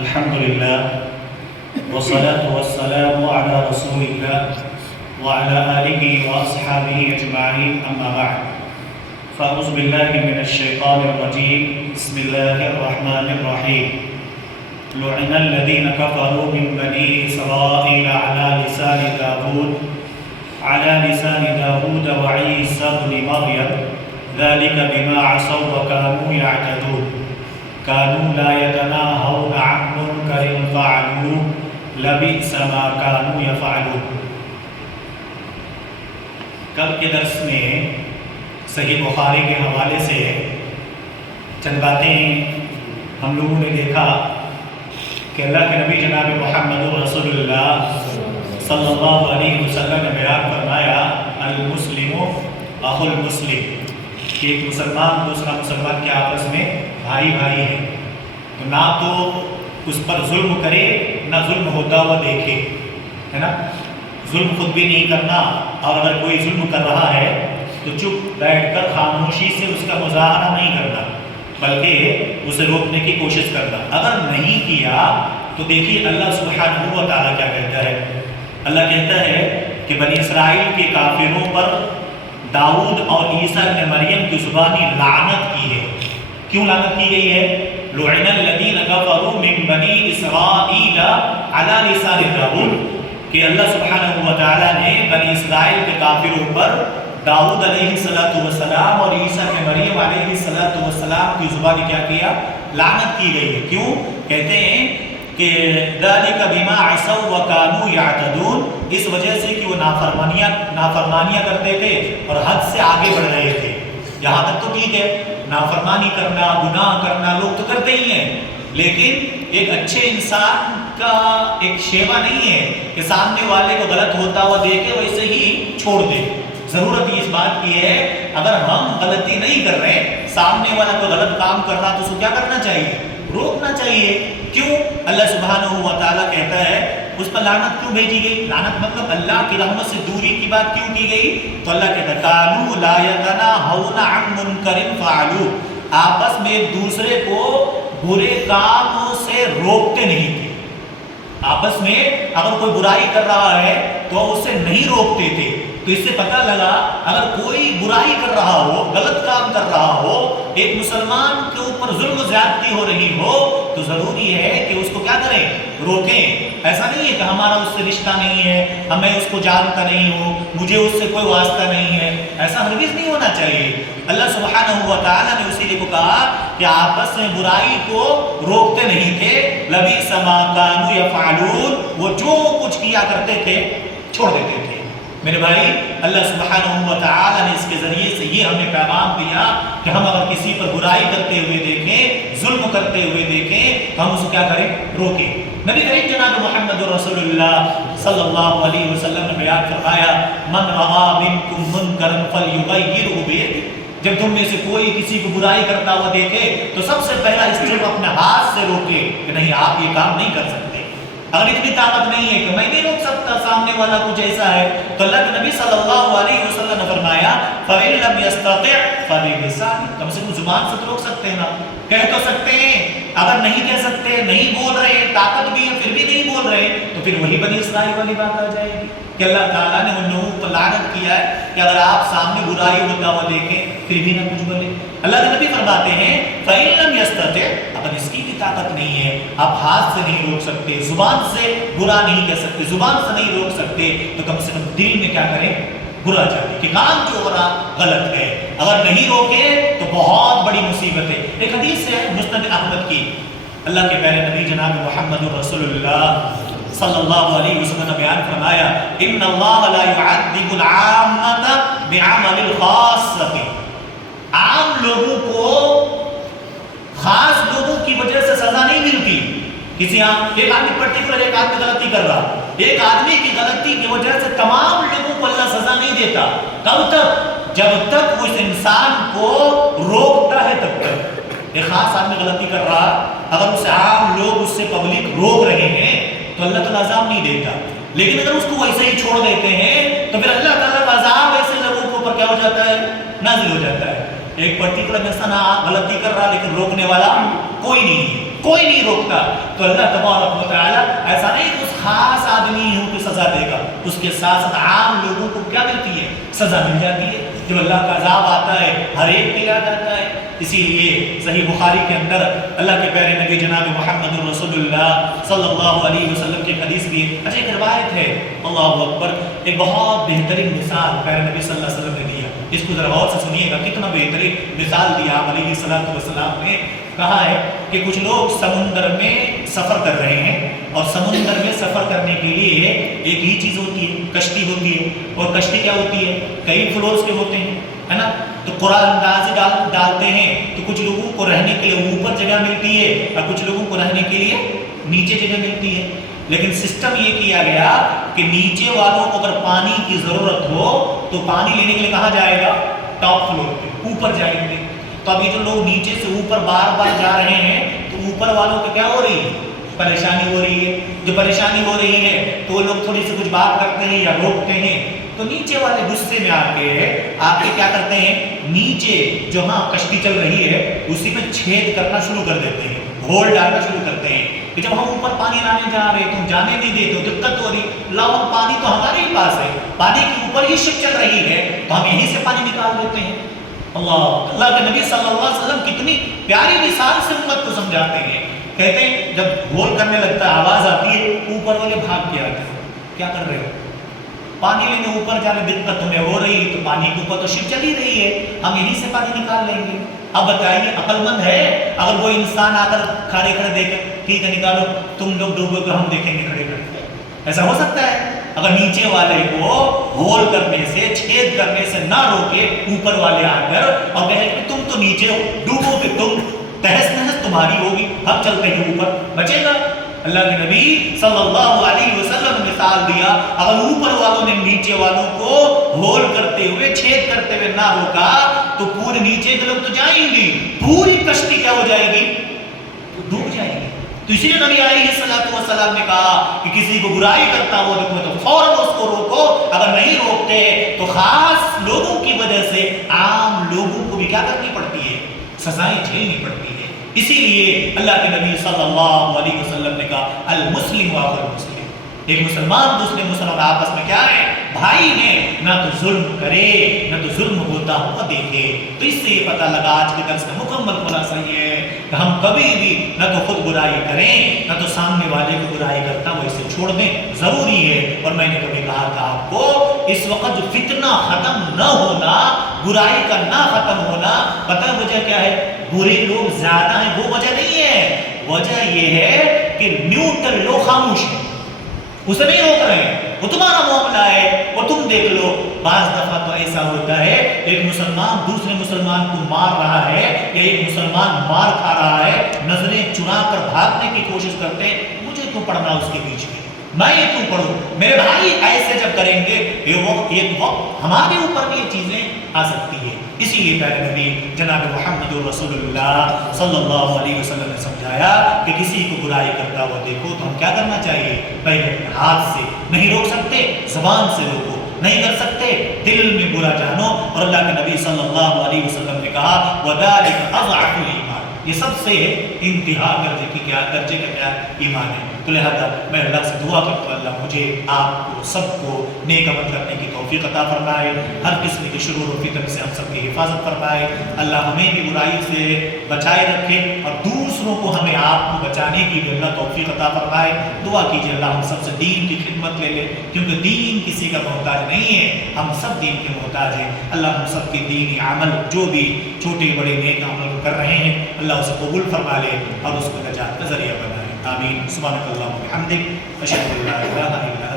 الحمد لله والصلاة والسلام على رسول الله وعلى آله وأصحابه أجمعين أما بعد فأعوذ بالله من الشيطان الرجيم بسم الله الرحمن الرحيم لعن الذين كفروا من بني إسرائيل على لسان داود وعيسى بن مريم ذلك بما عصوا وكانوا يعتدون كانوا لا يتناهون عن منكر فعلوه لبئس ما كانوا يفعلون۔ کل کے درس میں صحیح بخاری کے حوالے سے چند باتیں ہم لوگوں نے دیکھا کہ اللہ کے نبی جناب محمد رسول اللہ صلی اللہ علیہ وسلم نے بیان فرمایا المسلم اخو المسلم، کہ ایک مسلمان دوسرا مسلمان کے آپس میں بھائی بھائی ہے، تو نہ تو اس پر ظلم کرے نہ ظلم ہوتا ہوا دیکھے، ہے نا۔ ظلم خود بھی نہیں کرنا، اور اگر کوئی ظلم کر رہا ہے تو چپ بیٹھ کر خاموشی سے اس کا مظاہرہ نہیں کرنا، بلکہ اسے روکنے کی کوشش کرنا۔ اگر نہیں کیا تو دیکھیے اللہ سبحانہ و تعالیٰ کیا کہتا ہے۔ اللہ کہتا ہے کہ بنی اسرائیل کے کافروں پر داؤد اور عیسیٰ ابن مریم کی زبانی لعنت کی ہے۔ کیوں لعنت کی گئی ہے؟ لعن الذین کفروا من بنی اسرائیل علی لسان داؤد، کہ اللہ سبحانہ و تعالیٰ نے بنی اسرائیل کے کافروں پر داؤد علیہ السلام اور عیسیٰ ابن مریم علیہ السلام کی زبانی کیا کیا؟ لعنت کی گئی ہے۔ کیوں؟ کہتے ہیں کہ ذَلِكَ بِمَا عَصَوْا وَكَانُوا يَعْتَدُونَ، اس وجہ سے کہ وہ نافرمانیاں کرتے تھے اور حد سے آگے بڑھ رہے تھے۔ یہاں تک تو ٹھیک ہے، نافرمانی کرنا، گناہ کرنا لوگ تو کرتے ہی ہیں، لیکن ایک اچھے انسان کا ایک شیوا نہیں ہے کہ سامنے والے کو غلط ہوتا ہوا دیکھے ویسے ہی چھوڑ دے۔ ضرورت اس بات کی ہے اگر ہم غلطی نہیں کر رہے، سامنے والا کوئی غلط کام کر رہا تو اس کو کیا کرنا چاہیے؟ روکنا چاہیے۔ کیوں؟ اللہ سبحانہ و تعالیٰ کہتا ہے اس پر لعنت کیوں بھیجی گئی؟ لعنت مطلب اللہ کی رحمت سے دوری کی بات کیوں کی گئی؟ تو اللہ کہتا ہے کانوا لا یتناہون عن منکر فعلوہ، آپس میں ایک دوسرے کو برے کاموں سے روکتے نہیں تھے۔ آپس میں اگر کوئی برائی کر رہا ہے تو اسے نہیں روکتے تھے۔ تو اس سے پتہ لگا اگر کوئی برائی کر رہا ہو، غلط کام کر رہا ہو، ایک مسلمان کے اوپر ظلم و زیادتی ہو رہی ہو، تو ضروری ہے کہ اس کو کیا کریں؟ روکیں۔ ایسا نہیں ہے کہ ہمارا اس سے رشتہ نہیں ہے، میں اس کو جانتا نہیں ہوں، مجھے اس سے کوئی واسطہ نہیں ہے، ایسا ہرگز نہیں ہونا چاہیے۔ اللہ سبحانہ و تعالیٰ نے اسی لیے کو کہا کہ آپس میں برائی کو روکتے نہیں تھے، لبئس ما کانوا یفعلون، وہ جو کچھ کیا کرتے تھے چھوڑ دیتے تھے۔ میرے بھائی، اللہ سبحانہ و تعالیٰ نے اس کے ذریعے سے یہ ہمیں پیغام دیا کہ ہم اگر کسی پر برائی کرتے ہوئے دیکھیں، ظلم کرتے ہوئے دیکھیں تو ہم اس کو کیا کریں؟ روکیں۔ نبی کریم جناب محمد رسول اللہ صلی اللہ علیہ وسلم نے بیان فرمایا من رأى منکم منکرا فلیغیرہ بیدہ، جب تم میں سے کوئی کسی کو برائی کرتا ہوا دیکھے تو سب سے پہلا اس کو اپنے ہاتھ سے روکے کہ نہیں، آپ یہ کام نہیں کر سکتے۔ اگر اتنی طاقت نہیں ہے کہ میں نہیں روک سکتا، سامنے والا کچھ ایسا ہے، تو اللہ کے نبی صلی اللہ علیہ وسلم نے فرمایا فَإِن لَمْ يَسْتَطِعْ فَبِلِسَانِهِ، کم سے کم زبان سے تو روک سکتے ہیں نا، کہہ تو سکتے ہیں۔ اگر نہیں کہہ سکتے، نہیں بول رہے، طاقت بھی ہے پھر بھی نہیں بول رہے، تو پھر وہی بنی اسرائیل والی بات آ جائے گی کہ اللہ تعالیٰ نے ان لوگوں پر لعنت کیا ہے کہ اگر آپ سامنے برائی ہوتا ہوا دیکھیں پھر بھی نہ کچھ بولے۔ اللہ کے نبی فرماتے ہیں فَإِن لَمْ يَسْتَطِعْ، اگر اس کی بھی طاقت نہیں ہے، آپ ہاتھ سے نہیں روک سکتے، زبان سے برا نہیں کہہ سکتے، زبان سے نہیں روک سکتے، تو کم سے کم دل میں کیا کریں؟ برا جانے کہ کام جو ہو رہا غلط ہے۔ اگر نہیں روکے تو بہت بڑی مصیبت ہے۔ ایک حدیث ہے مسند احمد کی، اللہ کے پیارے نبی جناب محمد رسول اللہ صلی اللہ علیہ وسلم نے بیان فرمایا ان اللہ لا يعذب العامة بعمل الخاصة، عام لوگوں کو خاص لوگوں کی وجہ سے سزا نہیں ملتی۔ کسی ایک آدمی پرٹیکولر ایک آدمی غلطی کر رہا، ایک آدمی کی غلطی کی وجہ سے تمام لوگوں کو اللہ سزا نہیں دیتا۔ کب تک؟ جب تک وہ اس انسان کو روکتا ہے تب تک۔ ایک خاص آدمی غلطی کر رہا، اگر اسے عام لوگ اس سے پبلک روک رہے ہیں تو اللہ تعالیٰ عذاب نہیں دیتا، لیکن اگر اس کو ویسے ہی چھوڑ دیتے ہیں تو پھر اللہ تعالیٰ کا عذاب ایسے لوگوں کے اوپر کیا ہو جاتا ہے؟ نازل ہو جاتا ہے۔ ایک پرٹیکولر انسان غلطی کر رہا لیکن روکنے والا کوئی کوئی نہیں روکتا. تو اللہ تبارک و تعالیٰ ایسا نہیں کہ اس خاص آدمی کو سزا دے گا، اس کے ساتھ ساتھ عام لوگوں کو کیا ملتی ہے؟ سزا مل جاتی ہے. جب اللہ کا عذاب آتا ہے ہر ایک کے یاد آتا ہے. اسی لیے صحیح بخاری کے اندر اللہ کے پیارے نبی جناب محمد رسول اللہ صلی اللہ علیہ وسلم کی حدیث بھی ہے. اچھا ایک روایت ہے، اللہ اکبر، ایک بہت بہترین مثال پیارے نبی صلی اللہ علیہ وسلم نے دیا. اس کو ذرا غور سے سنیے گا، کتنا بہترین مثال دیا آپ علیہ السلام نے. کہا ہے کہ کچھ لوگ سمندر میں سفر کر رہے ہیں، اور سمندر میں سفر کرنے کے لیے ایک ہی چیز ہوتی ہے، کشتی ہوتی ہے. اور کشتی کیا ہوتی ہے؟ کئی فلورز کے ہوتے ہیں، ہے نا. تو قرآن اندازی ڈالتے ہیں تو کچھ لوگوں کو رہنے کے لیے اوپر جگہ ملتی ہے اور کچھ لوگوں کو رہنے کے لیے نیچے جگہ ملتی ہے. لیکن سسٹم یہ کیا گیا کہ نیچے والوں کو اگر پانی کی ضرورت ہو تو پانی لینے کے لیے کہاں جائے گا؟ ٹاپ فلور پہ، اوپر جائیں گے. تو ابھی جو لوگ نیچے سے اوپر بار بار جا رہے ہیں تو اوپر والوں کو کیا ہو رہی ہے؟ پریشانی ہو رہی ہے. جو پریشانی ہو رہی ہے تو وہ لوگ تھوڑی سی کچھ بات کرتے ہیں یا روکتے ہیں. تو نیچے والے غصے میں آ کے کیا کرتے ہیں؟ نیچے جہاں کشتی چل رہی ہے اسی میں چھید کرنا شروع کر دیتے ہیں، ہول ڈالنا شروع کرتے ہیں کہ جب ہم اوپر پانی لانے جا رہے تم جانے نہیں دیتے ہو، دقت ہو رہی. لاؤ پانی تو ہمارے ہی پاس ہے، پانی کے اوپر ہی شپ چل رہی ہے تو ہم یہیں سے پانی نکال دیتے ہیں. اللہ کے نبی صلی اللہ علیہ وسلم کتنی پیاری مثال سے امت کو سمجھاتے ہیں. کہتے ہیں جب ہول کرنے لگتا ہے آواز آتی ہے، اوپر والے بھاگ کے آتے ہیں. کیا کر رہے ہو؟ پانی لینے اوپر جانے دقت تمہیں ہو رہی تو پانی کے اوپر تو شپ چل ہی رہی ہے، ہم یہیں سے پانی نکال لیں گے. اب بتائیے عقل مند ہے اگر وہ انسان آ کر کھڑے دیکھے ٹھیک ہے نکالو تم لوگ ڈوبو تو ہم دیکھیں گے کھڑے کھڑے؟ ایسا ہو سکتا ہے؟ اگر نیچے والے کو ہول کرنے سے چھید کرنے سے نہ روکے اوپر والے آ کر اور کہے کہ تم تو نیچے ہو، ڈوبو کہ تم، تہس نہس تمہاری ہوگی، ہم چلتے ہیں اوپر، بچے گا؟ اللہ کے نبی صلی اللہ علیہ وسلم نے مثال دیا، اگر اوپر والوں نے نیچے والوں کو ہول کرتے ہوئے چھید کرتے ہوئے نہ روکا تو پورے نیچے کے لوگ تو جائیں گے، پوری کشتی کیا ہو جائے گی؟ ڈوب جائے گی. تو اسی لیے نبی علیہ السلام نے کہا کہ کسی کو برائی کرتا ہوا دیکھو تو فوراً اس کو روکو. اگر نہیں روکتے تو خاص لوگوں کی وجہ سے عام لوگوں کو بھی کیا کرنی پڑتی ہے؟ سزائیں جھیلنی پڑتی ہے. اسی لیے اللہ کے نبی صلی اللہ علیہ وسلم نے کہا المسلم واخو المسلم، ایک مسلمان دوسرے مسلمان آپس میں کیا ہے؟ بھائی ہیں، نہ تو ظلم کرے نہ تو ظلم ہوتا ہوا دیکھے. تو اس سے یہ پتہ لگا آج کے درس کا مکمل خلاصہ یہ ہے کہ ہم کبھی بھی نہ تو خود برائی کریں نہ تو سامنے والے کو برائی کرتا وہ اسے چھوڑ دیں، ضروری ہے. اور میں نے کبھی کہا تھا آپ کو اس وقت جو فتنہ ختم نہ ہونا، برائی کا نہ ختم ہونا، پتہ وجہ کیا ہے؟ برے لوگ زیادہ ہیں وہ وجہ نہیں ہے، وجہ یہ ہے کہ نیوٹرل لوگ خاموش ہیں، اسے نہیں روک رہے ہیں. وہ تمہارا معاملہ ہے، وہ تم دیکھ لو. بعض دفعہ تو ایسا ہوتا ہے ایک مسلمان دوسرے مسلمان کو مار رہا ہے یا ایک مسلمان مار کھا رہا ہے، نظریں چرا کر بھاگنے کی کوشش کرتے ہیں، مجھے کیوں پڑھنا اس کے بیچ میں یہ کیوں پڑھوں؟ میرے بھائی ایسے جب کریں گے ایک وقت ہمارے اوپر بھی یہ چیزیں آ سکتی ہے. اسی لیے پیارے نبی جناب محمد رسول اللہ صلی اللہ علیہ وسلم نے سمجھایا کہ کسی کو برائی کرتا ہوا دیکھو تو ہم کیا کرنا چاہیے؟ پہلے اپنے ہاتھ سے نہیں روک سکتے، زبان سے روکو، نہیں کر سکتے دل میں برا جانو. اور اللہ کے نبی صلی اللہ علیہ وسلم نے کہا وَذَلِكَ أَضْعَفُ الْإِيمَانِ، یہ سب سے انتہا درجے کا کیا ایمان ہے. تو لہذا میں اللہ سے دعا کرتا ہوں اللہ مجھے آپ کو سب کو نیک عمل کرنے کی توفیق عطا فرمائے، ہر قسم کے شرور و فتن سے ہم سب کی حفاظت فرمائے. اللہ ہمیں بھی برائی سے بچائے رکھے اور دوسروں کو ہمیں آپ کو بچانے کی بھی اللہ توفیق عطا فرمائے. دعا کیجیے اللہ ہم سب سے دین کی خدمت لے لے، کیونکہ دین کسی کا محتاج نہیں ہے، ہم سب دین کے محتاج ہیں. اللہ ہم سب کے دینی عمل جو بھی چھوٹے بڑے نیک عمل کر رہے ہیں اللہ اسے قبول فرما لے اور اس کو نجات کا ذریعہ بنائے. آمین. سبحانک اللہم و بحمدک، اشہد ان لا الہ الا